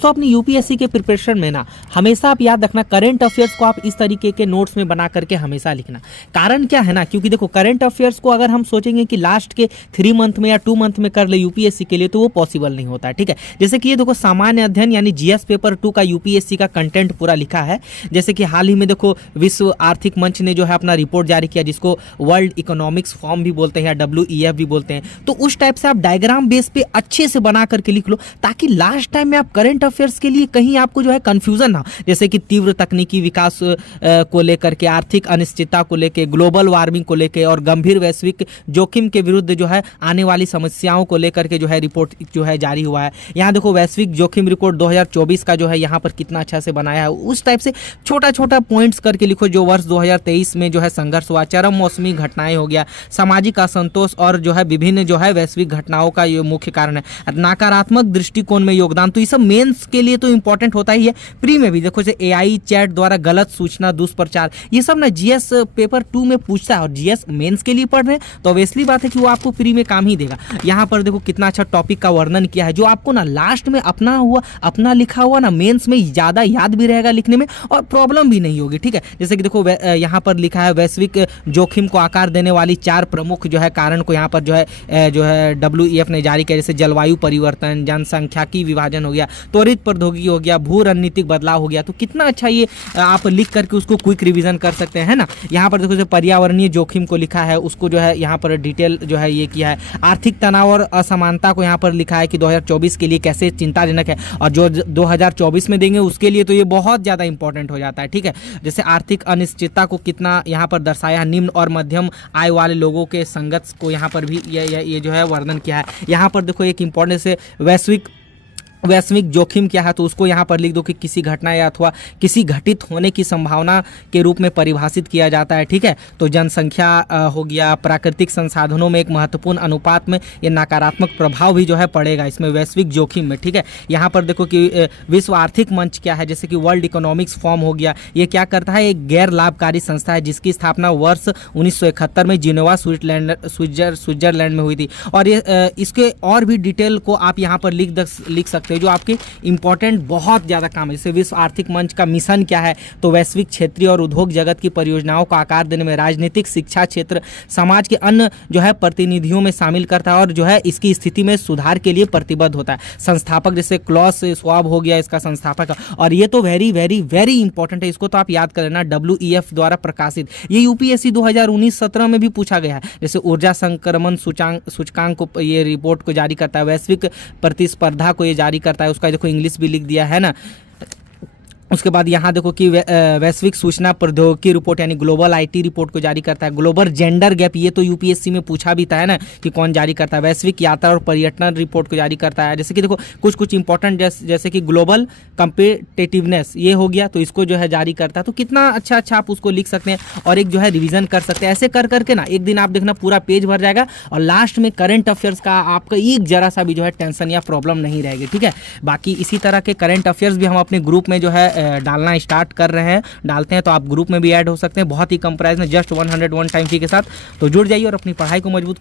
दोस्तों अपनी यूपीएससी के प्रिपरेशन में ना हमेशा आप याद रखना करंट अफेयर्स को आप इस तरीके के नोट्स में बना करके हमेशा लिखना। कारण क्या है ना, क्योंकि देखो करंट अफेयर्स को अगर हम सोचेंगे कि लास्ट के 3 मंथ में या 2 मंथ में कर ले यूपीएससी के लिए, तो वो पॉसिबल नहीं होता है। ठीक है, जैसे कि ये देखो सामान्य अध्ययन यानी जीएस पेपर 2 का यूपीएससी का कंटेंट पूरा लिखा है। जैसे कि हाल ही में देखो विश्व आर्थिक मंच ने जो है अपना रिपोर्ट जारी किया, जिसको वर्ल्ड इकोनॉमिक्स फॉर्म भी बोलते हैं या WEF भी बोलते हैं। तो उस टाइप से आप डायग्राम बेस पे अच्छे से बना करके लिख लो, ताकि लास्ट टाइम में आप करंट अफेयर्स के लिए कहीं आपको जो है कंफ्यूजन ना, जैसे कि तीव्र तकनीकी विकास को लेकर के, आर्थिक अनिश्चितता को लेकर, ग्लोबल वार्मिंग को लेकर और गंभीर वैश्विक जोखिम के विरुद्ध जो है आने वाली समस्याओं को लेकर के जो है रिपोर्ट जो है जारी हुआ है। यहाँ देखो वैश्विक जोखिम रिपोर्ट 2024 का जो है यहाँ पर कितना अच्छा से बनाया है। उस टाइप से छोटा छोटा पॉइंट्स करके लिखो। जो वर्ष 2023 में जो है संघर्ष हुआ, चरम मौसमी घटनाएं हो गया, सामाजिक असंतोष और जो है विभिन्न जो है वैश्विक घटनाओं का ये मुख्य कारण है, नकारात्मक दृष्टिकोण में योगदान। तो ये सब मेंस के लिए तो इंपॉर्टेंट होता ही है, प्री में भी देखो जैसे AI चैट द्वारा गलत सूचना, दुष्प्रचार, ये सब ना जीएस पेपर 2 में पूछता है। और जीएस मेंस के लिए पढ़ रहे हैं तो ऑब्वियसली बात है कि वो आपको प्री में काम ही देगा। यहाँ पर देखो कितना अच्छा टॉपिक का वर्णन किया है, जो आपको ना लास्ट में अपना लिखा हुआ ना मेंस में ज़्यादा याद भी रहेगा लिखने में और प्रॉब्लम भी नहीं होगी। ठीक है, जैसे कि देखो यहाँ पर लिखा है वैश्विक जोखिम को आकार देने वाली 4 प्रमुख जो है कारण को यहाँ पर जो है WEF ने जारी किया। जैसे जलवायु परिवर्तन, जनसंख्याकी विभाजन हो गया, त्वरित प्रौद्योगिकी हो गया, भू रणनीतिक बदलाव हो गया। तो कितना अच्छा ये आप लिख करके उसको क्विक रिवीजन कर सकते हैं ना। यहाँ पर देखो जो पर्यावरणीय जोखिम को लिखा है उसको जो है यहाँ पर डिटेल जो है ये किया है। आर्थिक तनाव और असमानता को यहाँ पर लिखा है कि 2024 के लिए कैसे चिंताजनक है, और जो 2024 में देंगे उसके लिए तो ये बहुत ज़्यादा इंपॉर्टेंट हो जाता है। ठीक है, जैसे आर्थिक अनिश्चितता को कितना यहाँ पर दर्शाया, निम्न और मध्यम आय वाले लोगों के संघर्ष को यहाँ पर भी ये जो है वर्णन किया है। यहाँ पर देखो एक इंपॉर्टेंट से वैश्विक जोखिम क्या है, तो उसको यहाँ पर लिख दो कि किसी घटना या अथवा किसी घटित होने की संभावना के रूप में परिभाषित किया जाता है। ठीक है, तो जनसंख्या हो गया, प्राकृतिक संसाधनों में एक महत्वपूर्ण अनुपात में ये नकारात्मक प्रभाव भी जो है पड़ेगा इसमें वैश्विक जोखिम में। ठीक है, यहाँ पर देखो कि विश्व आर्थिक मंच क्या है, जैसे कि वर्ल्ड इकोनॉमिक्स फोरम हो गया, ये क्या करता है, एक गैर लाभकारी संस्था है जिसकी स्थापना वर्ष 1971 में जिनेवा स्विट्जरलैंड में हुई थी। और ये इसके और भी डिटेल को आप यहाँ पर लिख सकते जो आपके इंपॉर्टेंट बहुत ज़्यादा काम है। जैसे विश्व आर्थिक मंच का मिशन क्या है, तो वैश्विक क्षेत्रीय और उद्योग जगत की परियोजनाओं को आकार देने में राजनीतिक, शिक्षा क्षेत्र, समाज के अन्य जो है प्रतिनिधियों में शामिल करता है और जो है इसकी स्थिति में सुधार के लिए प्रतिबद्ध होता है। संस्थापक जैसे क्लॉस श्वाब हो गया इसका संस्थापक, और ये तो वेरी वेरी वेरी इंपॉर्टेंट है, इसको तो आप याद कर लेना। WEF द्वारा प्रकाशित, ये यूपीएससी 2019-17 में भी पूछा गया है। जैसे ऊर्जा संक्रमण सूचकांक को ये रिपोर्ट को जारी करता है, वैश्विक प्रतिस्पर्धा को ये जारी करता है, उसका देखो इंग्लिश भी लिख दिया है ना। उसके बाद यहाँ देखो कि वैश्विक सूचना प्रौद्योगिकी रिपोर्ट यानी ग्लोबल IT रिपोर्ट को जारी करता है। ग्लोबल जेंडर गैप, ये तो यूपीएससी में पूछा भी था है ना कि कौन जारी करता है। वैश्विक यात्रा और पर्यटन रिपोर्ट को जारी करता है। जैसे कि देखो कुछ इंपॉर्टेंट जैसे कि ग्लोबल कम्पिटिटिवनेस ये हो गया, तो इसको जो है जारी करता है। तो कितना अच्छा आप उसको लिख सकते हैं और एक जो है रिविजन कर सकते हैं। ऐसे कर करके ना एक दिन आप देखना पूरा पेज भर जाएगा और लास्ट में करंट अफेयर्स का आपका एक जरा सा भी जो है टेंशन या प्रॉब्लम नहीं रहेगी। ठीक है, बाकी इसी तरह के करंट अफेयर्स भी हम अपने ग्रुप में जो है डालना स्टार्ट कर रहे हैं, डालते हैं, तो आप ग्रुप में भी ऐड हो सकते हैं। बहुत ही कम प्राइस में, जस्ट 101 टाइम फी के साथ। तो जुड़ जाइए और अपनी पढ़ाई को मजबूत